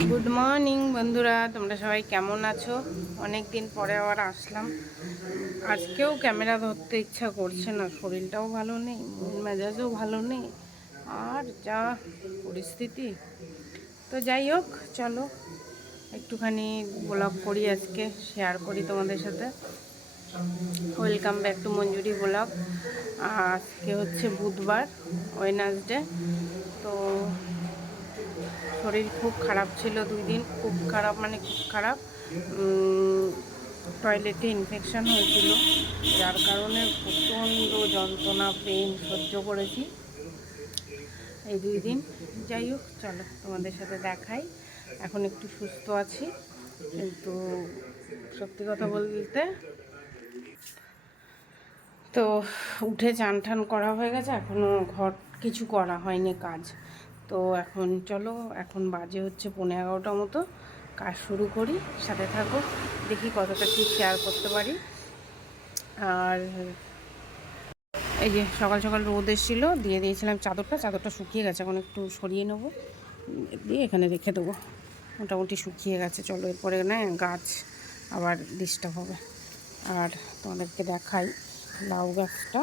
Good morning বন্ধুরা। তোমরা সবাই কেমন আছো? অনেক দিন পরে আবার আসলাম। আজকেও ক্যামেরা ধরতে ইচ্ছা করছে না। শরীরটাও ভালো নেই, মন মেজাজও ভালো নেই। আর যা পরিস্থিতি। তো যাই হোক, চলো। একটুখানি ব্লগ করি আজকে শেয়ার করি তোমাদের সাথে। Welcome back to Manjuri blog আজকে হচ্ছে বুধবার ওয়েনাসডে তো শরীর খুব খারাপ ছিল দুই দিন, খুব খারাপ মানে খুব খারাপ। টয়লেটে ইনফেকশন হয়েছিল, যার কারণে প্রচণ্ড যন্ত্রণা পেন সহ্য করেছি এই দুই দিন। যাই হোক, চলো তোমাদের সাথে দেখাই। এখন একটু সুস্থ আছি, কিন্তু সত্যি কথা বলতে তো উঠে চান টান করা হয়ে গেছে এখনও ঘর কিছু করা হয়নি কাজ। তো এখন চলো, এখন বাজে হচ্ছে পনেরো এগারোটার মতো। কাজ শুরু করি, সাথে থাকো, দেখি কতটা কী শেয়ার করতে পারি। আর এই যে সকাল সকাল রোদ এসেছিল, দিয়ে দিয়েছিলাম চাদরটা চাদরটা শুকিয়ে গেছে, এখন একটু সরিয়ে নেব। দিয়ে এখানে রেখে দেবো। মোটামুটি শুকিয়ে গেছে, চলো এরপরে না গাছ আবার ডিস্টার্ব হবে। আর তোমাদেরকে দেখাই লাউ গাছটা।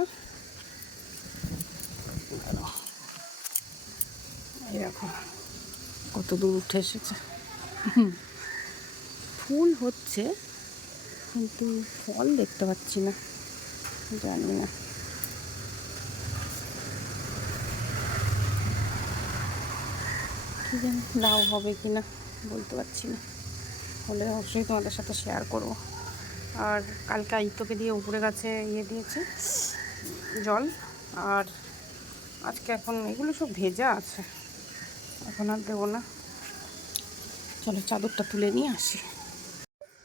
দেখো কত দূর উঠে এসেছে। ফুল হচ্ছে, কিন্তু ফল দেখতে পাচ্ছি না। জানি না। কি জানি লাউ হবে কি না, বলতে পারছি না। হলে অবশ্যই তোমাদের সাথে শেয়ার করব। আর কালকে আইতোকে দিয়ে উপরে গাছে ইয়ে দিয়েছি, জল। আর আজকে এখন এগুলো সব ভেজা আছে। এখন আর দেবো না। চলো চাদরটা তুলে নিয়ে আসি।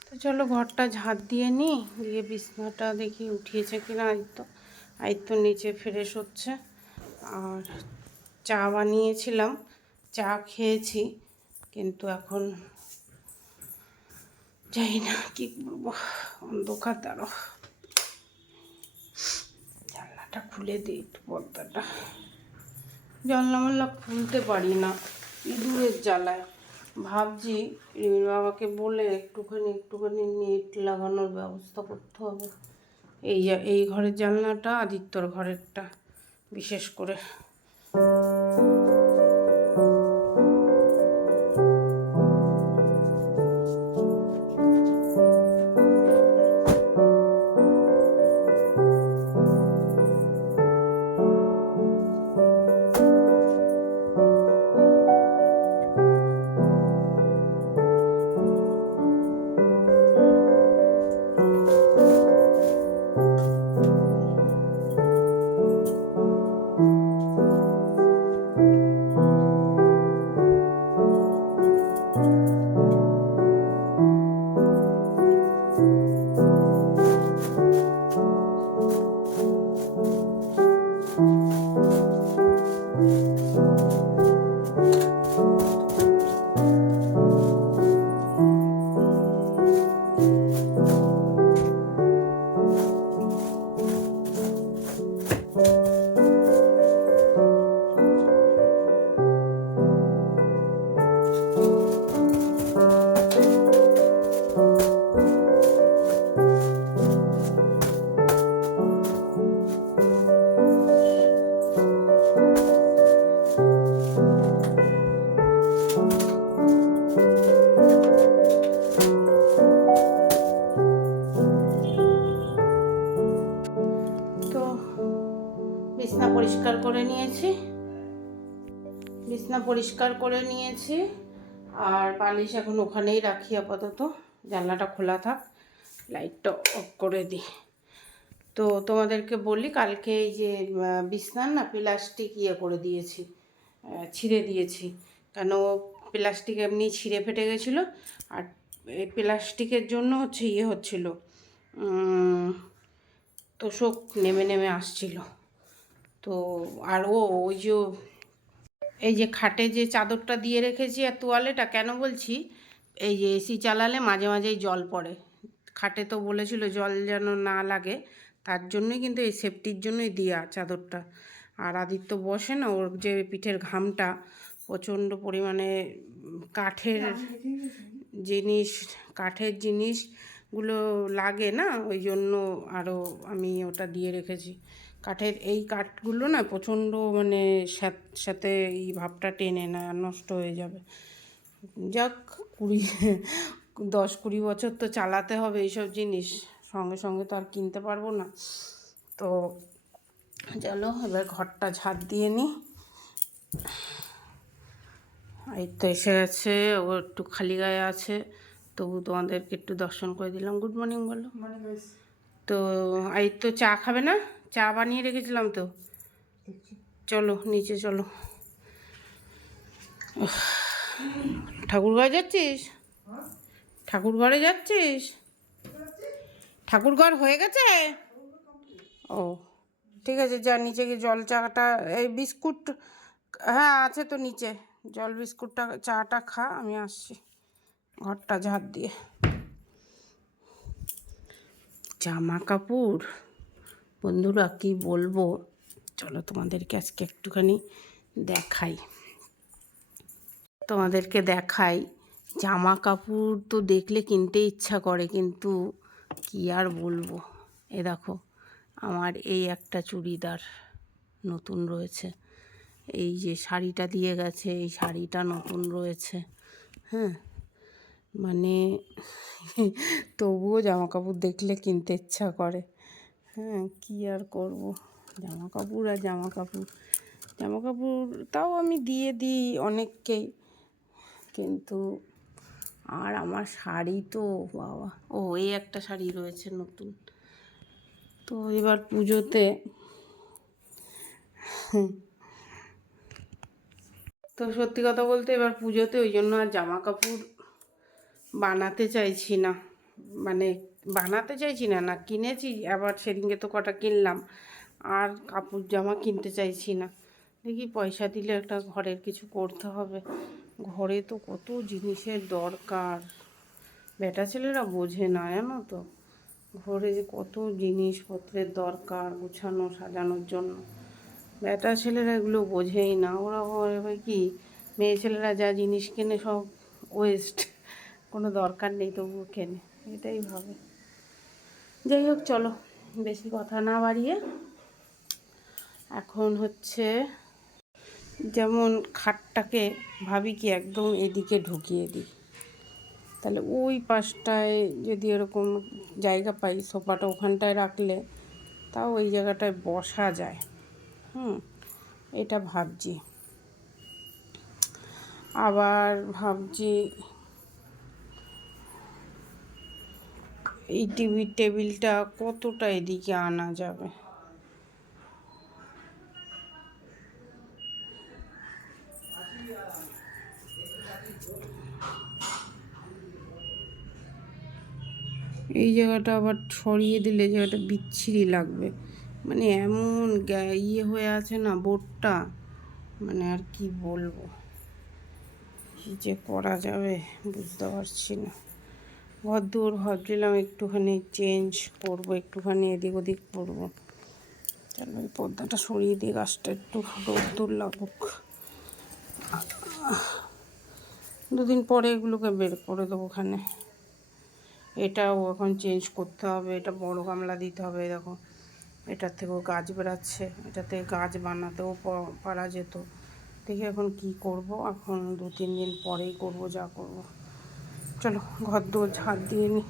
তো চলো ঘরটা ঝাঁট দিয়ে নিই দিয়ে বিছনাটা দেখি উঠিয়েছে কিনা আয়ত্ত আয়ত্ত নিচে ফ্রেশ হচ্ছে। আর চা বানিয়েছিলাম, চা খেয়েছি, কিন্তু এখন যাই না, কি করব, অন্ধকার দাঁড়ো জানলাটা খুলে দিই একটু পর্দাটা। জানলা মাল্লা খুলতে পারি না। ইঁদুরের জ্বালায়। ভাবছি রিমির বাবাকে বলে একটুখানি একটুখানি নেট লাগানোর ব্যবস্থা করতে হবে। এই এই ঘরের জানলাটা, আদিত্যর ঘরেরটা, বিশেষ করে। পরিষ্কার করে নিয়েছি। আর বালিশ এখন ওখানেই রাখি আপাতত। জানলাটা খোলা থাক, লাইটটা অফ করে দিই তো তোমাদেরকে বলি, কালকে এই যে বিছনার না প্লাস্টিক ইয়ে করে দিয়েছি ছিঁড়ে দিয়েছি। কেন প্লাস্টিক এমনি ছিঁড়ে ফেটে গেছিল, আর এই প্লাস্টিকের জন্য হচ্ছে ইয়ে হচ্ছিল তোষক নেমে নেমে আসছিল। তো, আর ও, ওই যে এই যে খাটে যে চাদরটা দিয়ে রেখেছি আর তোয়ালেটা কেন বলছি? এই যে এসি চালালে মাঝে মাঝেই জল পড়ে। খাটে তো বলেছিল জল যেন না লাগে তার জন্যই কিন্তু এই সেফটির জন্যই দেওয়া চাদরটা। আর আদিত্য বসে না ওর যে পিঠের ঘামটা প্রচণ্ড পরিমাণে কাঠের জিনিস কাঠের জিনিসগুলো লাগে না ওই জন্য আরও আমি ওটা দিয়ে রেখেছি। কাঠের এই কাঠগুলো না প্রচণ্ড মানে সাথে এই ভাবটা টেনে না নষ্ট হয়ে যাবে। যাক কুড়ি দশ কুড়ি বছর তো চালাতে হবে এইসব জিনিস সঙ্গে সঙ্গে তো আর কিনতে পারব না। তো চলো এবার ঘরটা ঝাড় দিয়ে নিই এই তো এসে গেছে ও একটু খালি গায়ে আছে তবু তোমাদেরকে একটু দর্শন করে দিলাম। গুড মর্নিং বলো। তো এই তো চা খাবে না? চা বানিয়ে রেখেছিলাম তো। চলো, নিচে চলো। ঠাকুর ঘরে যাচ্ছিস? ঠাকুর ঘরে যাচ্ছিস? ঠাকুর ঘর হয়ে গেছে? ও, ঠিক আছে, যা, নিচে গিয়ে জল চাটা, এই বিস্কুট হ্যাঁ আছে তো নিচে। জল বিস্কুটটা, চাটা খা, আমি আসছি। ঘরটা ঝাড় দিয়ে। জামা কাপড়? বন্ধুরা, কি বলব? চলো তোমাদেরকে আজকে একটুখানি দেখাই। তোমাদেরকে দেখাই। জামা কাপড় তো দেখলে কিনতে ইচ্ছা করে, কিন্তু কি আর বলব? এ দেখো, আমার এই একটা চুড়িদার নতুন রয়েছে। এই যে শাড়িটা দিয়ে গেছে, এই শাড়িটা নতুন রয়েছে। হ্যাঁ মানে তবুও জামা কাপড় দেখলে কিনতে ইচ্ছা করে। হ্যাঁ কী আর করব? জামা কাপড় আর জামা কাপড় জামা কাপড় তাও আমি দিয়ে দিই অনেককেই। কিন্তু আর আমার শাড়ি তো, বাবা। ও, এই একটা শাড়ি রয়েছে নতুন। তো এবার পুজোতে তো সত্যি কথা বলতে এবার পুজোতে ওই জন্য আর জামা কাপড় বানাতে চাইছি না। মানে বানাতে চাইছি না না কিনেছি, আবার সেদিনকে তো কটা কিনলাম। আর কাপড় জামা কিনতে চাইছি না। দেখি পয়সা দিলে একটা ঘরের কিছু করতে হবে। ঘরে তো কত জিনিসের দরকার। বেটা ছেলেরা বোঝে না, জানো তো? ঘরে যে কত জিনিসপত্রের দরকার গুছানো, সাজানোর জন্য। বেটা ছেলেরা এগুলো বোঝেই না। ওরা ভাবে কি, মেয়ে ছেলেরা যা জিনিস কেনে সব ওয়েস্ট কোনো দরকার নেই তবুও কেনে। এটাই ভাবে। যাই হোক, চলো, বেশি কথা না বাড়িয়ে। এখন হচ্ছে যেমন খাটটাকে ভাবি কি একদম এদিকে ঢুকিয়ে দিই। তাহলে ওই পাশটায় যদি এরকম জায়গা পাই, সোফাটা ওখানটায় রাখলে তাও ওই জায়গাটায় বসা যায়। হুম, এটা ভাবছি। আবার ভাবছি এই টিভির টেবিলটা কতটা এদিকে আনা যাবে? এই জায়গাটা আবার সরিয়ে দিলে জায়গাটা বিচ্ছিরি লাগবে। মানে এমন ইয়ে হয়ে আছে না বোর্ডটা মানে আর কি বলব? যে করা যাবে বুঝতে পারছি না। ঘর দূর ভাবছিলাম একটুখানি চেঞ্জ করব, একটুখানি এদিক ওদিক করব। তাহলে ওই পর্দাটা সরিয়ে দিয়ে গাছটা একটু রোদ্দুর লাগুক। দুদিন পরে এগুলোকে বের করে দেবো ওখানে। এটাও এখন চেঞ্জ করতে হবে, এটা বড় গামলা দিতে হবে, দেখো। এটার থেকেও গাছ বেরাচ্ছে এটা থেকে গাছ বানাতেও পারা যেত। দেখি এখন কি করব, এখন দু তিন দিন পরেই করব, যা করব। চলো ঘর দোর ঝাড় দিয়ে নিই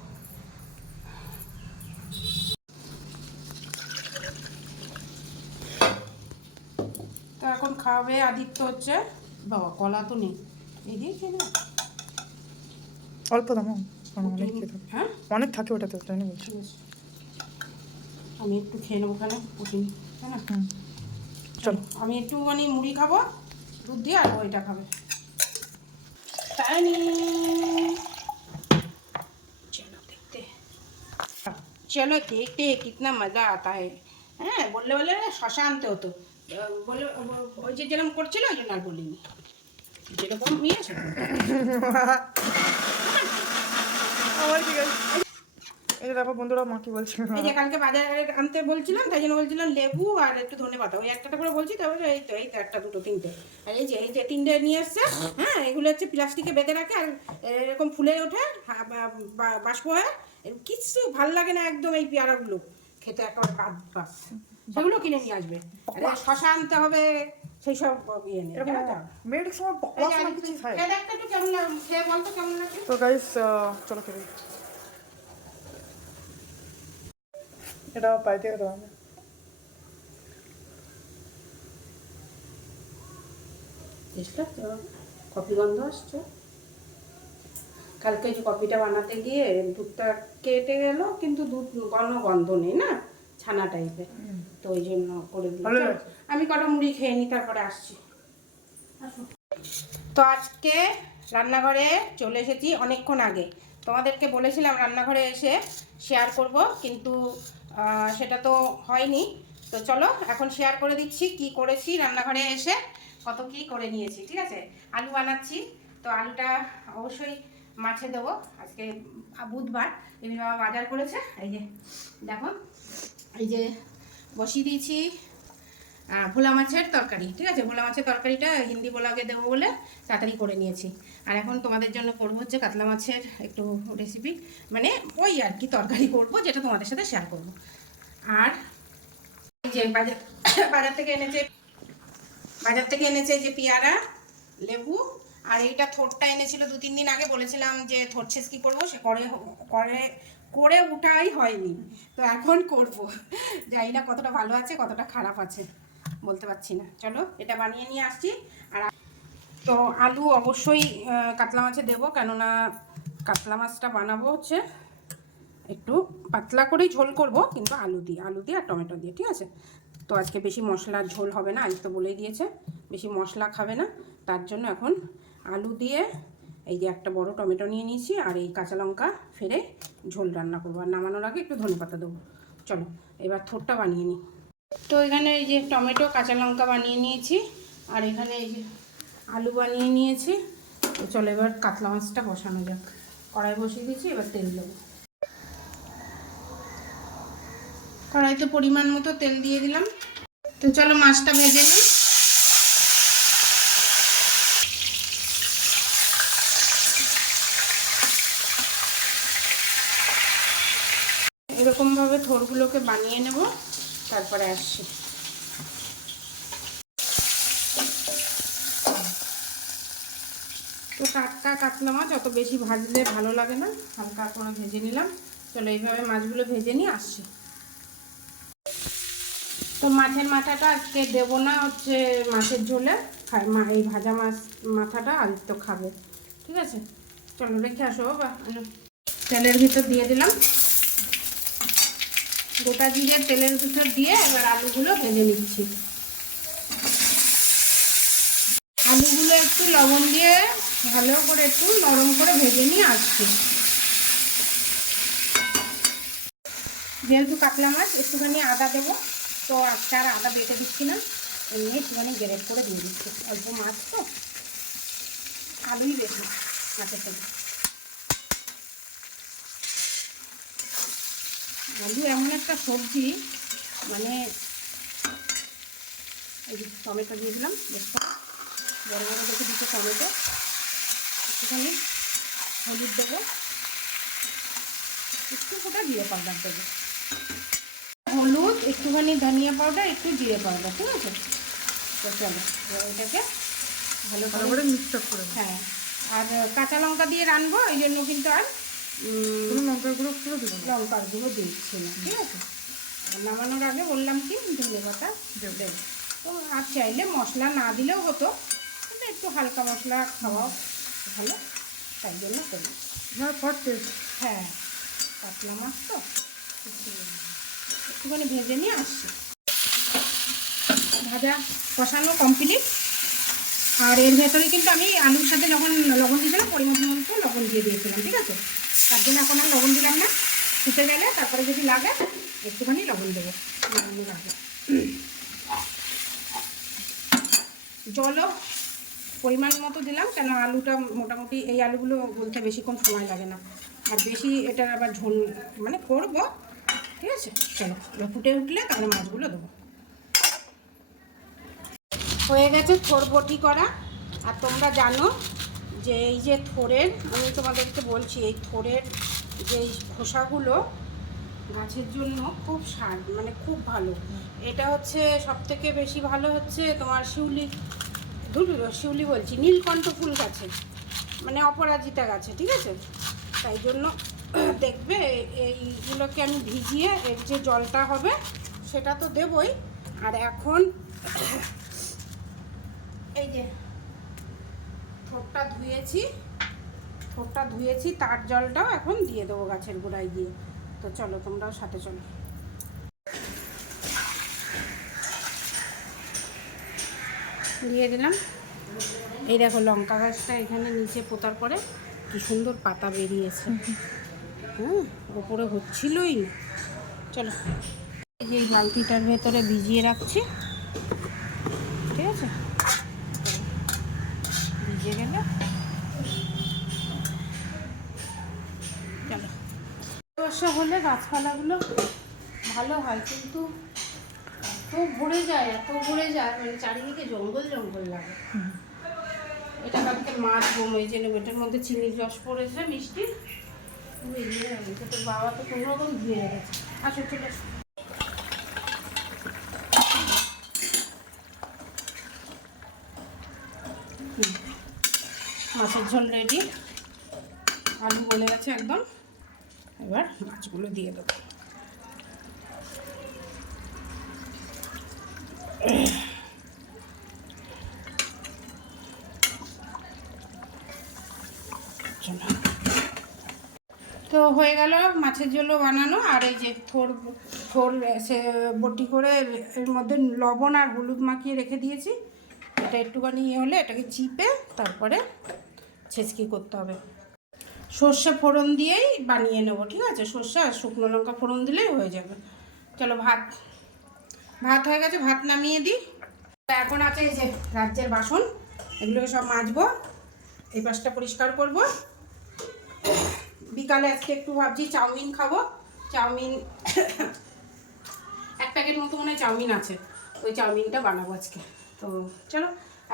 তো এখন খাবে আদিত্য হচ্ছে। বাবা কলা তো নেই। এই দিয়ে খেয়ে অল্প দাম অনেক হ্যাঁ? অনেক থাকে ওটাতে বলছি? ঠিক আছে আমি একটু খেয়ে নেব ওখানে প্রোটিন তাই না? চলো। আমি একটু মানে মুড়ি খাব দুধ দিয়ে আর ওইটা খাবে। তাই चलो देखते हैं कितना मज़ा आता है হ্যাঁ বললে বললে শশা আনতে হতো আহ, বলে ওই যে যেরকম করছিল ওই জন্য আর বলিনি যেরকম ইয়ে সেরকম। আমার ঠিক আছে এই যে দেখো বন্ধুরা মা কি বলছে এই যে কালকে বাজারে আনতে বলছিলাম তাই জন্য বলছিলাম লেবু আর একটু ধনে পাতা ওই একটা করে বলছি তারপরে এই তো এই তো একটা দুটো তিনটে আর এই যে এই যে তিনটে নিয়ে এসছে হ্যাঁ এগুলো হচ্ছে প্লাস্টিকে বেঁধে রাখে আর এরকম ফুলে ওঠে হা- বা- বা- বাষ্প হয়ে এরকম কিচ্ছু ভালো লাগে না একদম এই পেয়ারাগুলো। খেতে একেবারে বাদ বাস। সেগুলো কিনে নিয়ে আসবে। শশা আনতে হবে সেই সব ইয়ে তো? গাইস চলো খেতে এটা পাই থেকে দেওয়া চেষ্টা তো কফি গন্ধ আসছে। কালকে যে কফিটা বানাতে গিয়ে দুধটা কেটে গেল কিন্তু দুধ কোনো গন্ধ নেই না? ছানা টাইপের তো ওই জন্য করে দিলাম। আমি কটা মুড়ি খেয়ে নিই তারপরে আসছি। তো আজকে রান্নাঘরে চলে এসেছি অনেকক্ষণ আগে। তোমাদেরকে বলেছিলাম রান্নাঘরে এসে শেয়ার করব কিন্তু সেটা তো হয়নি। তো চলো এখন শেয়ার করে দিচ্ছি কি করেছি রান্নাঘরে এসে কত কি করে নিয়েছি ঠিক আছে? আলু বানাচ্ছি। তো আলুটা অবশ্যই মাছে দেবো। আজকে বুধবার এমনি বাবা বাজার করেছে। এই যে, দেখো, এই যে বসিয়ে দিয়েছি ভোলা মাছের তরকারি, ঠিক আছে? ভোলা মাছের তরকারিটা হিন্দি ব্লগে দেবো বলে তাড়াতাড়ি করে নিয়েছি। আর এখন তোমাদের জন্য করব হচ্ছে কাতলা মাছের একটু রেসিপি মানে ওই আর কি তরকারি করব, যেটা তোমাদের সাথে শেয়ার করব। আর এই যে বাজার বাজার থেকে এনেছে, বাজার থেকে এনেছে যে পেয়ারা, লেবু আর এইটা থোরটা এনেছিল দু তিন দিন আগে, বলেছিলাম যে থোর কি করব? সে করে করে করে উঠাই হয়নি। তো এখন করব। জানি না কতটা ভালো আছে, কতটা খারাপ আছে, বলতে পারছি না। চলো, এটা বানিয়ে নিয়ে আসছি। আর তো আলু অবশ্যই কাতলা মাছে দেবো, কেননা কাতলা মাছটা বানাবো হচ্ছে একটু পাতলা করেই ঝোল করব, কিন্তু আলু দিয়ে আলু দিয়ে আর টমেটো দিয়ে, ঠিক আছে? তো আজকে বেশি মশলার ঝোল হবে না, আজ তো বলেই দিয়েছে, বেশি মশলা খাবে না, তার জন্য এখন আলু দিয়ে এই যে একটা বড় টমেটো নিয়ে নিয়েছি আর এই কাঁচা লঙ্কা ফেরে ঝোল রান্না করব। আর নামানোর আগে একটু ধনে পাতা দেবো। চলো, এবার থোরটা বানিয়ে নিই। তো এখানে এই যে টমেটো, কাঁচা লঙ্কা বানিয়ে নিয়েছি আর এখানে এই যে আলু বানিয়ে নিয়েছি। তো চলো এবার কাতলা মাছটা বসানো যাক। কড়াই বসিয়ে দিয়েছি, এবার তেল দেবো। কড়াইতে পরিমাণ মতো তেল দিয়ে দিলাম। তো চলো মাছটা ভেজে নিই। থোরগুলোকে বানিয়ে নেব, তারপরে আসছি। তো টাটকা কাতলা মাছ, অত বেশি ভাজলে ভালো লাগে না, হালকা করে ভেজে নিলাম। চলো এইভাবে মাছগুলো ভেজে নিয়ে আসছি। তো মাছের মাথাটা আজকে দেবো না, হচ্ছে মাছের ঝোলে। এই ভাজা মাছ, মাথাটা আদিত্য খাবে। ঠিক আছে? চলো রেখে আসো আনো। তেলের ভিতর দিয়ে দিলাম। গোটা জিরে তেলের ভিতর দিয়ে এবার আলুগুলো ভেজে নিচ্ছি। আলুগুলো একটু লবণ দিয়ে ভালো করে একটু নরম করে ভেজে নিয়ে আসছি। যেহেতু কাতলা মাছ, একটুখানি আদা দেবো। তো আজকে আর আদা বেটে দিচ্ছি না। এমনি একটুখানি গ্রেট করে দিয়ে দিচ্ছি। অল্প মাছ তো। আলুই বেশি মাছের থেকে। আলু এমন একটা সবজি মানে এই টমেটো দিয়ে দিলাম বেশ কটা। বড় বড় দেখে দুটো টমেটো। একটুখানি হলুদ দেবো। একটু ফোটা জিরে পাউডার দেবো। হলুদ একটুখানি ধনিয়া পাউডার একটু জিরে পাউডার ঠিক আছে? তো চলো এটাকে ভালো ভালো করে মিক্সড করে হ্যাঁ আর কাঁচা লঙ্কা দিয়ে রানবো এই জন্য কিন্তু আর কোনো লঙ্কার গুঁড়ো পুরো না। লঙ্কার গুঁড়ো দিচ্ছি না ঠিক আছে? নামানোর আগে বললাম কি ধনে পাতা দেবে। তো আর চাইলে মশলা না দিলেও হতো কিন্তু একটু হালকা মশলা খাওয়াও ভালো তাই জন্য করি। হ্যাঁ কাতলা মাছ তো একটুখানি ভেজে নিয়ে আসছি। ভাজা কষানো কমপ্লিট আর এর ভেতরে কিন্তু আমি আলুর সাথে যখন লবণ দিয়েছিলাম পরিমাণ মতো লবণ দিয়ে দিয়েছিলাম ঠিক আছে? তার জন্য এখন আর লবণ দিলাম না, ফুটে গেলে তারপরে যদি লাগে, একটুখানি লবণ দেবো। আগে জলও পরিমাণ মতো দিলাম, কেন আলুটা মোটামুটি এই আলুগুলো বলতে বেশিক্ষণ সময় লাগে না। আর বেশি এটা আবার ঝোল মানে করব, ঠিক আছে? চলো ফুটে উঠলে তারপরে মাছগুলো দেবো। হয়ে গেছে থোর বটি করা? আর তোমরা জানো যে এই যে থোরের, আমি তোমাদেরকে বলছি, এই থোরের যে খোসাগুলো গাছের জন্য খুব সার মানে খুব ভালো। এটা হচ্ছে সব থেকে বেশি ভালো হচ্ছে তোমার শিউলি, ধুর শিউলি বলছি, নীলকণ্ঠ ফুল গাছে মানে অপরাজিতা গাছে, ঠিক আছে? তাই জন্য দেখবে এইগুলোকে আমি ভিজিয়ে এর যে জলটা হবে সেটা তো দেবই। আর এখন এই যে ঠোঁটটা ধুয়েছি ঠোঁটটা ধুয়েছি, তার জলটাও এখন দিয়ে দেবো গাছের গোড়ায় দিয়ে তো চলো, তোমরাও সাথে চলো। দিয়ে দিলাম। এই দেখো, লঙ্কা গাছটা এখানে নিচে পোতার পরে কি সুন্দর পাতা বেরিয়েছে। হুম, ওপরে হচ্ছিলই। চলো এই বালতিটার ভেতরে ভিজিয়ে রাখছি ঠিক আছে ভিজে গেলে চলো বর্ষা হলে গাছপালাগুলো ভালো হয়, কিন্তু এত ভরে যায়, এত ভরে যায় মানে চারিদিকে জঙ্গল জঙ্গল লাগে এটা কালকে মাছ বোম, এই জন্য এটার মধ্যে চিনির রস পড়েছে, মিষ্টি ওই দিয়ে তোর বাবা তো কোনো রকম ধুয়ে রেখেছে আসো আসো। হুম। মাছের ঝোল রেডি আলু গলে গেছে একদম এবার মাছগুলো দিয়ে দেবো। তো হয়ে গেল মাছের ঝোলও বানানো, আর এই যে থোর থোর, সে বটি করে এর মধ্যে লবণ আর হলুদ মাখিয়ে রেখে দিয়েছি এটা একটুখানি ইয়ে হলে এটাকে চিপে তারপরে ছেঁচকি করতে হবে সর্ষে ফোড়ন দিয়েই বানিয়ে নেব, ঠিক আছে? সর্ষে আর শুকনো লঙ্কা ফোড়ন দিলেই হয়ে যাবে। চলো ভাত ভাত হয়ে গেছে, ভাত নামিয়ে দিই। এখন আছে এই যে রাজ্যের বাসন, এগুলোকে সব মাজবো, এই পাশটা পরিষ্কার করব। বিকালে আজকে একটু ভাবছি চাউমিন খাব। চাউমিন, এক প্যাকেট মতো মনে হয় চাউমিন আছে। ওই চাউমিনটা বানাবো আজকে। তো চলো,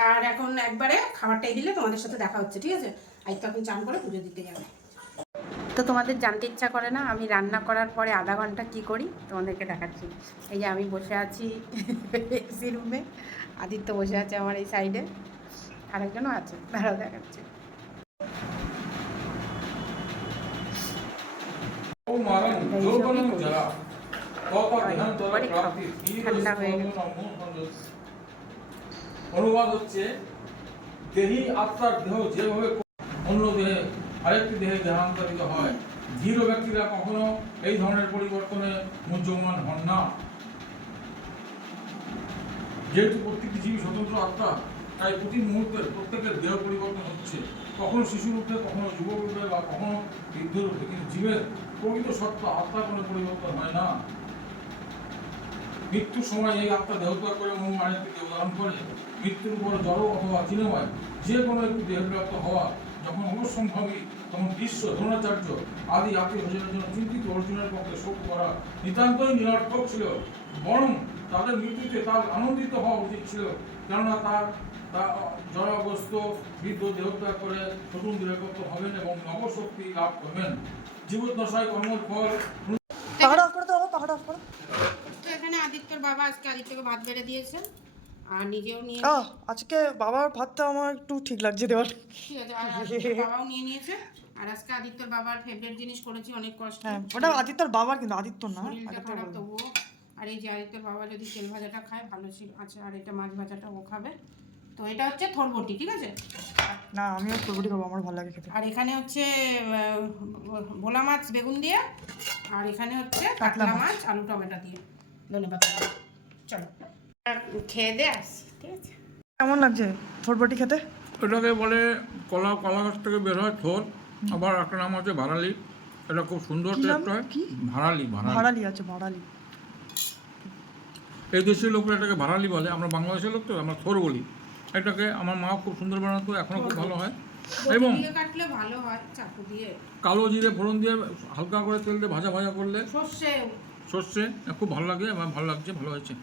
আর এখন একবারে খাবারটাই দিলে তোমাদের সাথে দেখা হচ্ছে, ঠিক আছে? আজ তো এখন চান করে পুজো দিতে যাবে। তো তোমাদের জানতে ইচ্ছা করে না আমি রান্না করার পরে আধা ঘণ্টা কি করি? তোমাদেরকে দেখাচ্ছি। এই যে আমি বসে আছি এসি রুমে আদিত্য বসে আছে আমার এই সাইডে আরেকজনও আছে দাঁড়াও দেখাচ্ছে। হয়ে। অনুবাদ হচ্ছে দেহি আত্মার দেহ যেভাবে অন্য দেহে, আরেকটি দেহে দেহান্তরিত হয়। ধীর ব্যক্তিরা কখনো এই ধরনের পরিবর্তনে মুহ্যমান হন না। যেহেতু প্রত্যেকটি জীবী স্বতন্ত্র আত্মা, তাই প্রতি মুহূর্তে প্রত্যেকের দেহ পরিবর্তন হচ্ছে। কখনো শিশু রূপে, কখনো যুবক রূপে বা কখনো বৃদ্ধ রূপে। কিন্তু জীবের প্রকৃত সত্য আত্মার কোনো পরিবর্তন হয় না। মৃত্যুর সময় এই আত্মা দেহত্যাগ করে অন্য আরেকটি দেহ ধারণ করে। মৃত্যুর উপর জড় অথবা চিনময় যে কোনো একটি দেহপ্রাপ্ত হওয়া যখন অবশ্যম্ভাবী তখন বিশ্ব দ্রোণাচার্য আদি আত্মীয় স্বজনের জন্য চিন্তিত অর্জুনের পক্ষে শোক করা নিতান্তই নিরর্থক ছিল। বরং তাদের মৃত্যুতে তার আনন্দিত হওয়া উচিত ছিল। কেননা তার তা জড়াগ্রস্ত বৃদ্ধ দেহত্যাগ করে নতুন দেহত্যাগ হবেন এবং নবশক্তি লাভ করবেন। জীবদ্দশায় কর্মের ফল পাহাড় অফ করে তো পাহাড় অফ করো তো এখানে আদিত্যর বাবা আজকে আদিত্যকে ভাত বেড়ে দিয়েছে আর নিজেও নিয়ে আহ আজকে বাবার ভাতটা আমার একটু ঠিক লাগছে দেওয়ার। ঠিক আছে আর আদিত্যর বাবাও নিয়ে নিয়েছে। আর আজকে আদিত্যর বাবার ফেভারিট জিনিস করেছি অনেক কষ্ট। হ্যাঁ ওটা আদিত্যর বাবার কিন্তু আদিত্য না শরীরটা খারাপ তবুও। আর এই যে আদিত্যর বাবা যদি তেল ভাজাটা খায় ভালো ছিল। আচ্ছা আর এটা মাছ ভাজাটা ও খাবে। তো এটা হচ্ছে থরবটি ঠিক আছে? না আমিও ফুলবুটি খাব আমার ভালো লাগে খেতে। আর এখানে হচ্ছে ভোলা মাছ বেগুন দিয়ে। আর এখানে হচ্ছে কাতলা মাছ। আলু টমেটো দিয়ে। ধন্যবাদ চলো। খেয়ে দে আস। ঠিক আছে। কেমন লাগছে ফুলবুটি খেতে? এটাকে বলে কলা কলা গাছ থেকে বের হয় থোর আবার একটা নাম হচ্ছে ভাড়ালি এটা খুব সুন্দর? টেস্ট হয়। ভাড়ালি ভাড়ালি আছে ভাড়ালি এই দেশের লোকরা এটাকে ভাড়ালি বলে আমরা বাংলাদেশের লোক তো আমরা থোর বলি। এটাকে আমার মা খুব সুন্দর বানাতো এখনও খুব ভালো হয়। এবং কাটলে ভালো হয় চাকু দিয়ে। কালো জিরে ফোড়ন দিয়ে হালকা করে তেল দিয়ে ভাজা ভাজা করলে সর্ষে। সর্ষে খুব ভালো লাগে আমার ভালো লাগছে ভালো হয়েছে।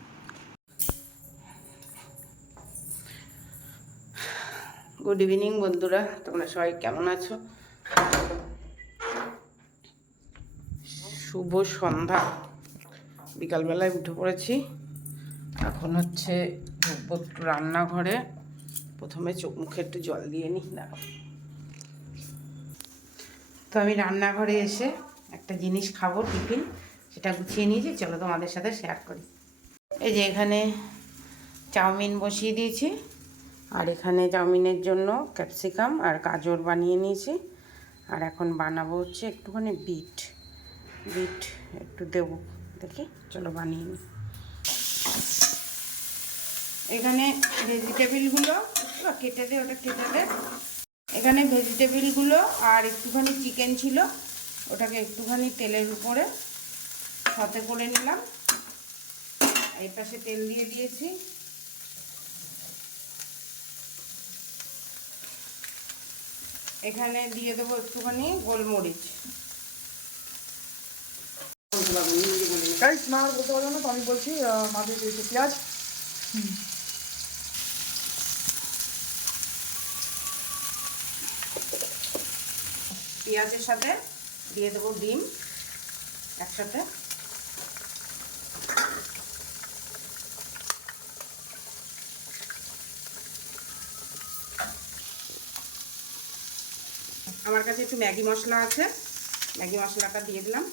গুড ইভিনিং বন্ধুরা। তোমরা সবাই কেমন আছো? শুভ সন্ধ্যা। বিকালবেলায় উঠে পড়েছি। এখন হচ্ছে রান্নাঘরে। প্রথমে চোখ মুখে একটু জল দিয়ে নিই, দাঁড়াও। তো আমি রান্নাঘরে এসে একটা জিনিস খাব, টিফিন। সেটা গুছিয়ে নিয়েছি চলো তোমাদের সাথে শেয়ার করি। এই যে এখানে চাউমিন বসিয়ে দিয়েছি। আর এখানে চাউমিনের জন্য ক্যাপসিকাম আর গাজর বানিয়ে নিয়েছি। আর এখন বানাবো হচ্ছে একটুখানি বিট। বিট একটু দেবো। দেখি, চলো বানিয়ে নিই। এখানে ভেজিটেবিলগুলো কেটে দে, ওটা কেটে দে। এখানে ভেজিটেবিলগুলো আর একটুখানি চিকেন ছিল, ওটাকে একটুখানি তেলের উপরে সতে করে নিলাম। এই পাশে তেল দিয়ে দিয়েছি। এখানে দিয়ে দেবো একটুখানি গোলমরিচ। গাইস মা আর বলতে পারল না তো আমি বলছি মা দিয়ে দিয়েছে পেঁয়াজ। পেঁয়াজের সাথে দিয়ে দেবো ডিম একসাথে। আমার কাছে একটু ম্যাগি মশলা আছে। ম্যাগি মশলাটা দিয়ে দিলাম।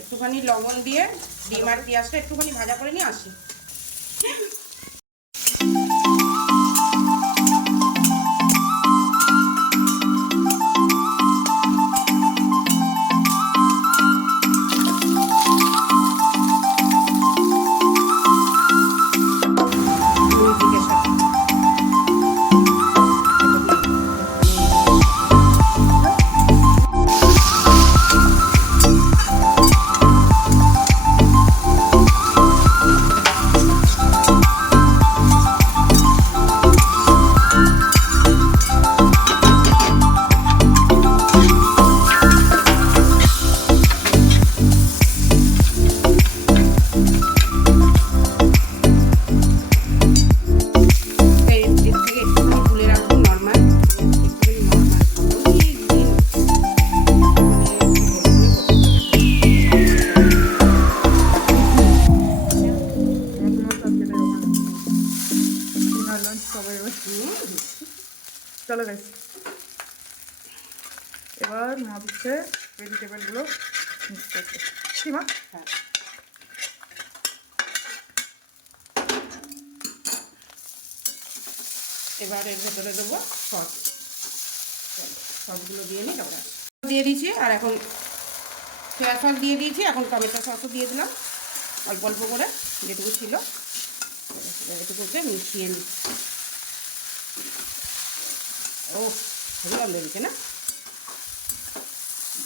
একটুখানি লবণ দিয়ে ডিম আর পেঁয়াজটা একটুখানি ভাজা করে নিয়ে আসি। এবার এর ভেতরে দেবো সস। সসগুলো দিয়ে নিই, তারপরে দিয়ে দিয়েছি, আর এখন সোয়া সস দিয়ে দিয়েছি, এখন টমেটো সসও দিয়ে দিলাম, অল্প অল্প করে যেটুকু ছিল, এটুকুকে মিশিয়ে নিই। ও হেভি গন্ধ না?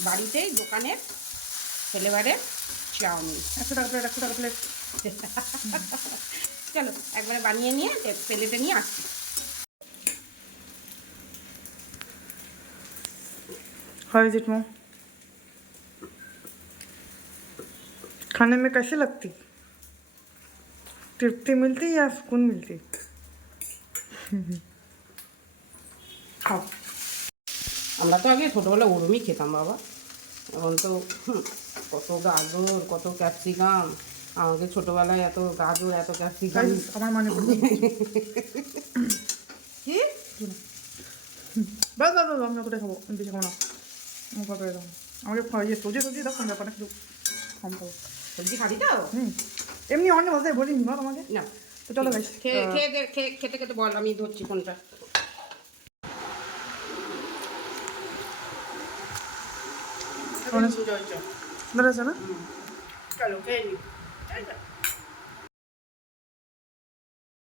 বাড়িতেই দোকানের ফ্লেভারের চাউমিন। একশো টাকা প্লেট একশো টাকা প্লেট চলো, একবারে বানিয়ে নিয়ে প্লেটে নিয়ে আসছি। हाउ इज इट मो खाने में कैसी लगती तृप्ति मिलती या सुकून मिलती খাও আমরা তো আগে ছোটোবেলায় ওরমই খেতাম বাবা এখন তো হুম, কত গাজর কত ক্যাপসিকাম আমাকে ছোটোবেলায় এত গাজর এত ক্যাপসিকাম गाइस আমার মানে পড়বে কি বাস বাস বাস আমি অতটাই খাবো আমি বেশি খাবো না আমি কত খাব আমাকে ইয়ে সবজি সবজি দাও কোনো ব্যাপার না কিছু কম খাব সবজি খাবি তো হুম এমনি অন্য ভাষায় বলিনি বা তোমাকে না তো চলো গাইস খেয়ে খেয়ে খেয়ে- খেতে খেতে বল আমি ধরছি কোনটা সুন্দর আছে না চলো খেয়ে নি